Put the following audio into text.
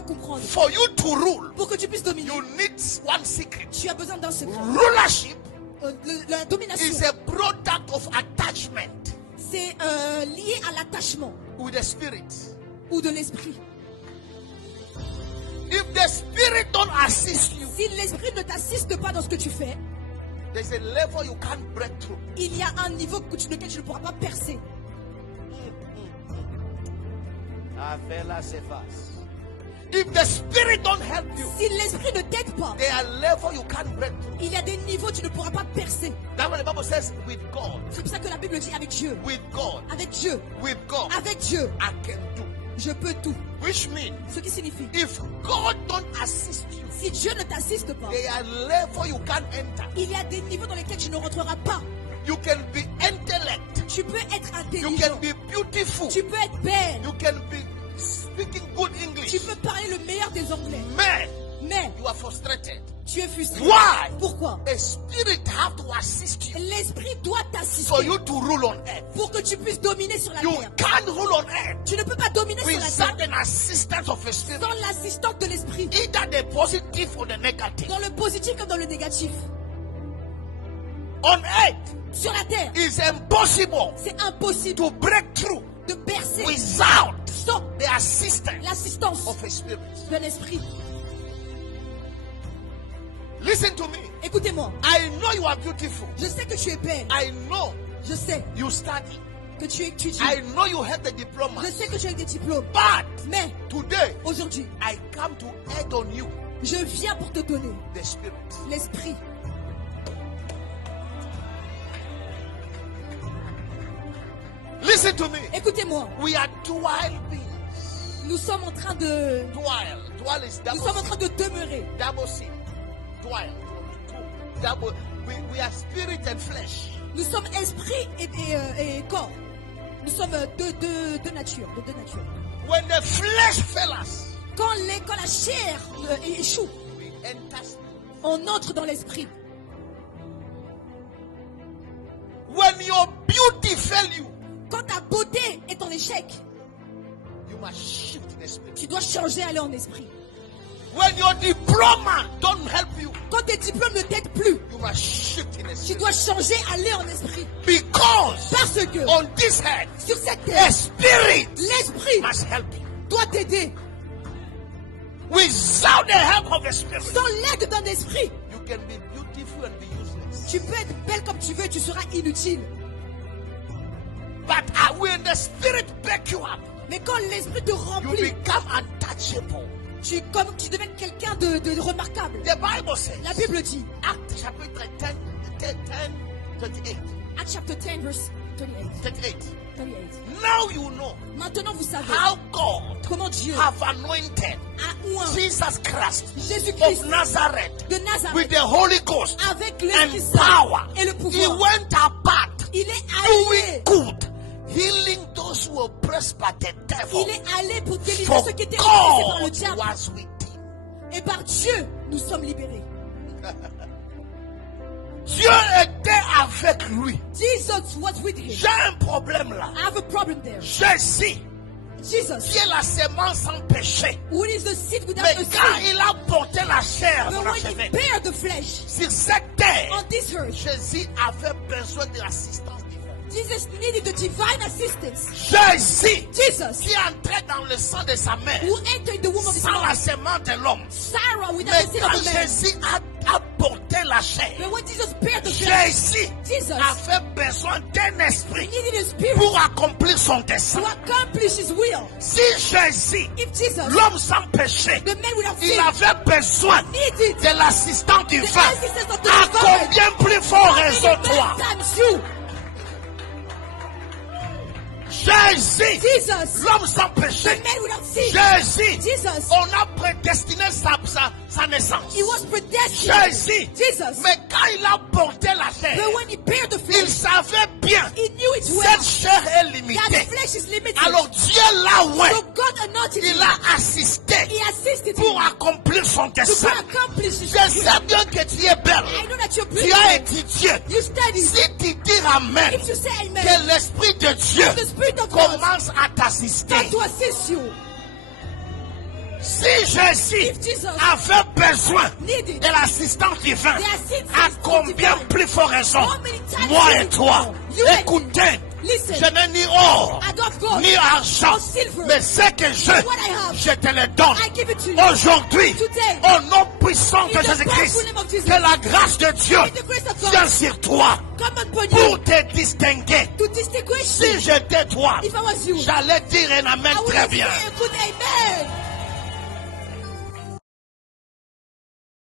quoi comprendre? For you to rule, Pour que tu puisses dominer, you need one secret. tu as besoin d'un secret. Rulership La domination, is a product of attachment c'est lié à l'attachement with the spirit. ou de l'esprit. If the spirit don't assist you, Si l'esprit ne t'assiste pas dans ce que tu fais, there's a level you can't break through. il y a un niveau lequel tu ne pourras pas percer. If the spirit don't help you, Si l'esprit ne t'aide pas, there are levels you can't break through. il y a des niveaux que tu ne pourras pas percer. That's what the Bible says. With God, C'est pour ça que la Bible dit avec Dieu. with God, Avec Dieu. with God, Avec Dieu, I can do. je peux tout. Which means, Ce qui signifie, if God don't assist you, si Dieu ne t'assiste pas, there are levels you can't enter. il y a des niveaux dans lesquels tu ne rentreras pas. You can be intellect. Tu peux être You intelligent. can be beautiful. Tu peux être belle. You can be speaking good English. Tu peux parler le meilleur des anglais. Mais Mais you are frustrated. tu es frustré. Why? Pourquoi? A spirit have to assist you L'esprit doit for t'assister you to rule on earth. pour que tu puisses dominer sur la You terre. can't rule on earth Tu ne peux pas dominer sur la without terre an assistance of a spirit, sans l'assistance de l'esprit. either the positive or the negative. Dans le positif comme dans le négatif. On earth, Sur la terre, it's impossible c'est impossible to break through de percer without sans the assistance l'assistance of a spirit. de l'esprit. Listen to me. Écoutez-moi, I know you are beautiful. je sais que tu es belle. I know Je sais you study. que tu étudies. I know you have the diploma. Je sais que tu as des diplômes. But Mais today, aujourd'hui, I come to add on you je viens pour te donner the spirit. l'esprit. Listen to me. Écoutez-moi, We are dual beings. nous sommes en train de Dual is nous sommes en train de demeurer. double C. Dual. Double. We are spirit and flesh. Nous sommes esprit et corps. Nous sommes deux natures, de deux natures. When the flesh fails us, Quand la chair échoue, we enter spirit. on entre dans l'esprit. When your beauty fail you, Quand ta beauté est en échec, you must shift in the spirit. tu dois changer, aller en esprit. When your diploma don't help you, Quand tes diplômes ne t'aident plus, you must shift in the tu spirit. dois changer, aller en esprit. Because Parce que on this earth, sur cette the terre, spirit l'esprit must help you. doit t'aider. Without the help of the spirit, Sans l'aide d'un esprit, you can be beautiful and be useless. tu peux être belle comme tu veux, tu seras inutile. But when the spirit back you up, Mais quand l'esprit te you remplit, become untouchable. tu deviens quelqu'un de remarquable. The Bible says, La Bible dit, Acts chapitre 10, 38. Acts chapter 10, verse 28. 38. 38. Now you know Maintenant, vous savez how God comment Dieu have anointed a oint Jesus Christ Jésus-Christ of Nazareth de with Nazareth the Holy Ghost avec and l'Esprit Saint power. et le He pouvoir. went apart Il est allé. doing good, healing those who were oppressed by the devil. Il est allé pour délivrer For ceux qui étaient oppressés par le God diable. was with him. Et par Dieu, nous sommes libérés. Dieu était avec lui. Jesus was with him. J'ai un problème là. I have a problem there. Jésus, Jesus, qui est la sémence sans péché. who is the seed without Mais a quand sin? il a porté la chair But dans when he l'archevêque, bare the flesh sur cette terre, on this earth, Jésus avait besoin de l'assistance divine. Jesus needed the divine assistance. Jésus, Jesus, qui entrait dans le sang de sa mère, who entered the womb of his sans la mother, sémence de l'homme. Sarah without Mais the seed quand of a man. Jésus a porté la chair, But when Jesus bare the flesh, Jésus Jesus avait besoin d'un esprit needed a spirit pour accomplir son dessein. to accomplish his will. Si Jésus, If Jesus, l'homme sans péché, the man without il sin, avait besoin needed de l'assistant the divin, assistance of the à divine, combien plus fort how many raison-toi? times you, Jésus, Jesus, l'homme sans the péché, man without sin, Jésus, Jesus, on a prédestiné sa naissance. he was predestined. Jésus, Jesus, mais quand il a porté la chair, but when he bare the il flesh, savait bien he knew it well cette chair est that limitée. flesh is limited. Alors Dieu l'a ouais, So God anointed il him. a assisté He assisted pour him accomplir son to dessein. accomplish his Je will. sais bien que tu es belle. I know that you're Tu as beautiful. étudié. You study. Si tu dis Amen, If you say amen, que l'Esprit de Dieu the Spirit of God commence à t'assister. start to assist you. Si Jésus If Jesus avait besoin needed de l'assistance divine, the assistance à of combien divine, plus fort raison, how many times moi you et toi, more? You and écoutez, listen, je n'ai ni or, I don't go ni argent, or silver, mais ce que what I have, je te le donne. I give it to you. Aujourd'hui, Today, au nom puissant de in the Jésus-Christ, powerful name of Jesus, que la grâce de Dieu in the grace of God, vient sur toi come upon you pour te distinguer. to distinguish Si you. j'étais toi, If I was you, j'allais dire un amen I would très say bien. a good amen.